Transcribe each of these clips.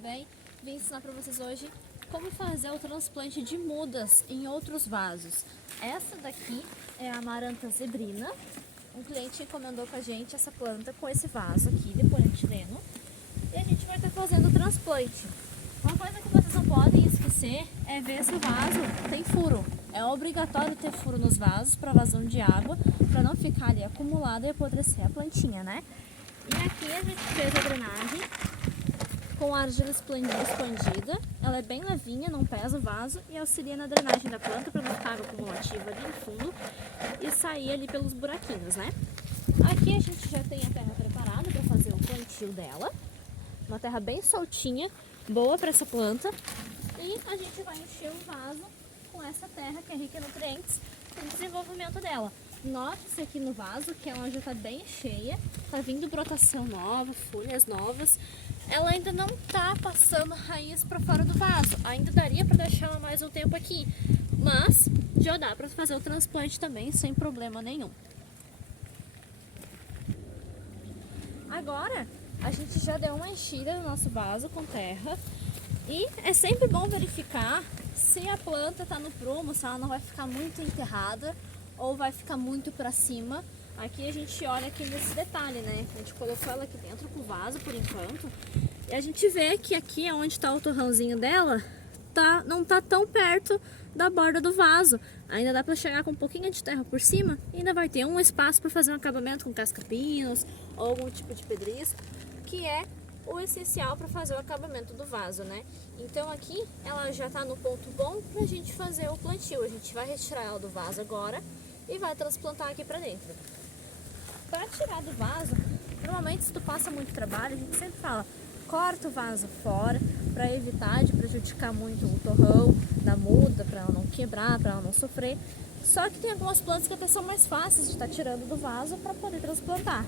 bem? Vim ensinar para vocês hoje como fazer o transplante de mudas em outros vasos. Essa daqui é a Amaranta zebrina. Um cliente encomendou com a gente essa planta com esse vaso aqui de polietileno. E a gente vai estar fazendo o transplante. Uma coisa que vocês não podem esquecer é ver se o vaso tem furo. É obrigatório ter furo nos vasos para vazão de água, para não ficar ali acumulado e apodrecer a plantinha, né? E aqui a gente fez a drenagem com a argila expandida. Ela é bem levinha, não pesa o vaso e auxilia na drenagem da planta para não ficar água acumulativa ali no fundo e sair ali pelos buraquinhos, né? Aqui a gente já tem a terra preparada para fazer o plantio dela. Uma terra bem soltinha, boa para essa planta. E a gente vai encher o vaso com essa terra que é rica em nutrientes para o desenvolvimento dela. Note-se aqui no vaso que ela já está bem cheia, está vindo brotação nova, folhas novas. Ela ainda não está passando raiz para fora do vaso, ainda daria para deixar ela mais um tempo aqui, mas já dá para fazer o transplante também sem problema nenhum. Agora a gente já deu uma enchida no nosso vaso com terra e é sempre bom verificar se a planta está no prumo, se ela não vai ficar muito enterrada ou vai ficar muito para cima. Aqui a gente olha aqui nesse detalhe, né? A gente colocou ela aqui dentro com o vaso por enquanto. E a gente vê que aqui é onde está o torrãozinho dela, não tá tão perto da borda do vaso. Ainda dá para chegar com um pouquinho de terra por cima e ainda vai ter um espaço para fazer um acabamento com casca-pinos ou algum tipo de pedrisco, que é o essencial para fazer o acabamento do vaso, né? Então aqui ela já está no ponto bom para a gente fazer o plantio. A gente vai retirar ela do vaso agora e vai transplantar aqui para dentro. Para tirar do vaso, normalmente se tu passa muito trabalho, a gente sempre fala, corta o vaso fora para evitar de prejudicar muito o torrão da muda, para ela não quebrar, para ela não sofrer. Só que tem algumas plantas que até são mais fáceis de estar tirando do vaso para poder transplantar.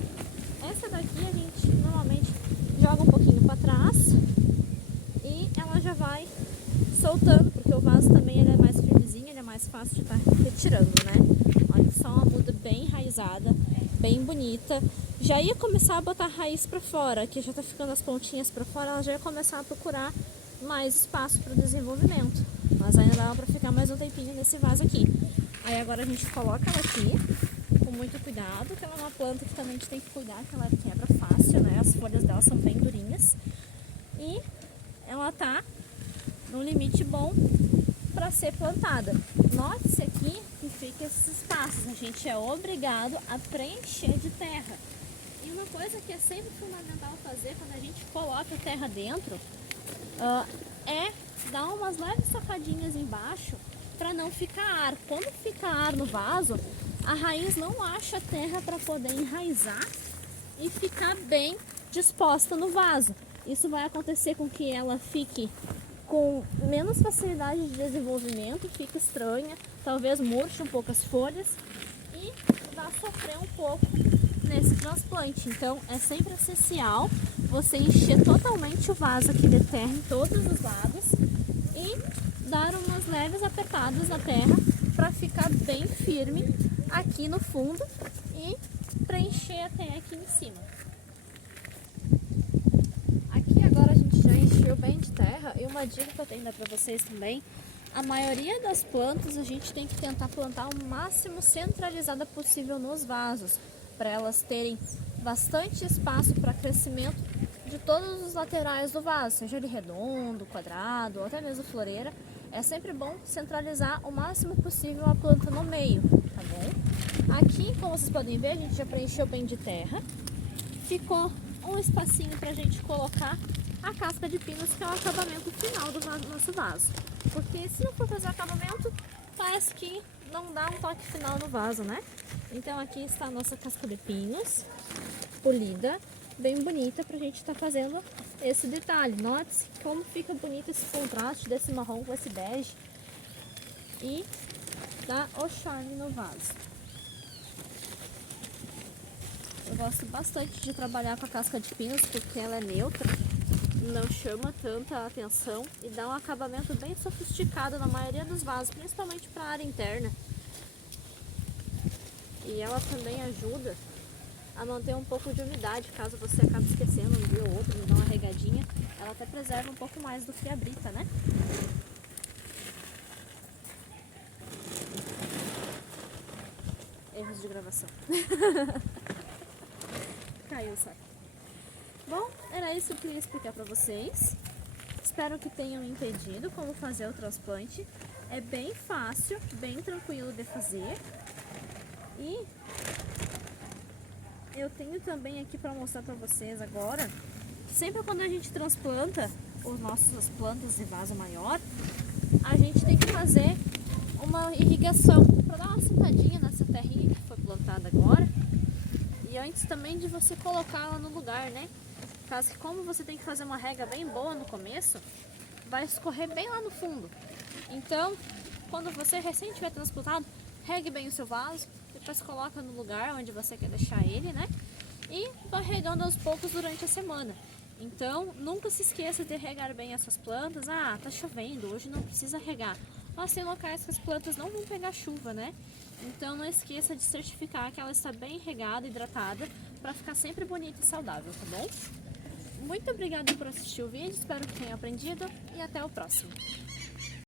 Essa daqui a gente normalmente joga um pouquinho para trás e ela já vai soltando, porque o vaso também ele é mais firmezinho, ele é mais fácil de estar retirando, né? Olha só, uma muda bem enraizada, bem bonita. Já ia começar a botar a raiz para fora, aqui já tá ficando as pontinhas para fora, ela já ia começar a procurar mais espaço para o desenvolvimento. Mas ainda dá para ficar mais um tempinho nesse vaso aqui. Aí agora a gente coloca ela aqui, com muito cuidado, que ela é uma planta que também a gente tem que cuidar, que ela quebra fácil, né? As folhas dela são bem durinhas. E ela tá num limite bom para ser plantada. Note-se aqui que fica esses espaços, a gente é obrigado a preencher de terra. E uma coisa que é sempre fundamental fazer quando a gente coloca a terra dentro é dar umas leves sacadinhas embaixo para não ficar ar. Quando fica ar no vaso, a raiz não acha terra para poder enraizar e ficar bem disposta no vaso. Isso vai acontecer com que ela fique com menos facilidade de desenvolvimento, fica estranha, talvez murche um pouco as folhas e vai sofrer um pouco nesse transplante. Então é sempre essencial você encher totalmente o vaso aqui de terra em todos os lados e dar umas leves apertadas na terra para ficar bem firme aqui no fundo e preencher até aqui em cima. Aqui agora a gente já encheu bem de terra e uma dica que eu tenho para vocês também, a maioria das plantas a gente tem que tentar plantar o máximo centralizada possível nos vasos, para elas terem bastante espaço para crescimento de todos os laterais do vaso, seja ele redondo, quadrado ou até mesmo floreira. É sempre bom centralizar o máximo possível a planta no meio, tá bom? Aqui, como vocês podem ver, a gente já preencheu bem de terra. Ficou um espacinho para a gente colocar a casca de pinos, que é o acabamento final do nosso vaso. Porque se não for fazer acabamento, parece que não dá um toque final no vaso, né? Então aqui está a nossa casca de pinos, polida, bem bonita, para a gente estar fazendo esse detalhe. Note-se como fica bonito esse contraste desse marrom com esse bege e dá o charme no vaso. Eu gosto bastante de trabalhar com a casca de pinos porque ela é neutra, não chama tanta atenção e dá um acabamento bem sofisticado na maioria dos vasos, principalmente para a área interna. E ela também ajuda a manter um pouco de umidade, caso você acabe esquecendo um dia ou outro de dar uma regadinha, ela tá preserva um pouco mais do que a brita, né? Erros de gravação. Caiu o saco. Bom, era isso que eu queria explicar pra vocês. Espero que tenham entendido como fazer o transplante. É bem fácil, bem tranquilo de fazer. E eu tenho também aqui para mostrar para vocês agora. Sempre quando a gente transplanta as nossas plantas de vaso maior, a gente tem que fazer uma irrigação para dar uma sentadinha nessa terrinha que foi plantada agora. E antes também de você colocá-la no lugar, né? Caso que como você tem que fazer uma rega bem boa no começo, vai escorrer bem lá no fundo. Então, quando você recém tiver transplantado, regue bem o seu vaso, depois coloca no lugar onde você quer deixar ele, né? E vai regando aos poucos durante a semana. Então, nunca se esqueça de regar bem essas plantas. Ah, tá chovendo, hoje não precisa regar. Mas tem locais que as plantas não vão pegar chuva, né? Então, não esqueça de certificar que ela está bem regada, hidratada, para ficar sempre bonita e saudável, tá bom? Muito obrigada por assistir o vídeo, espero que tenham aprendido e até o próximo.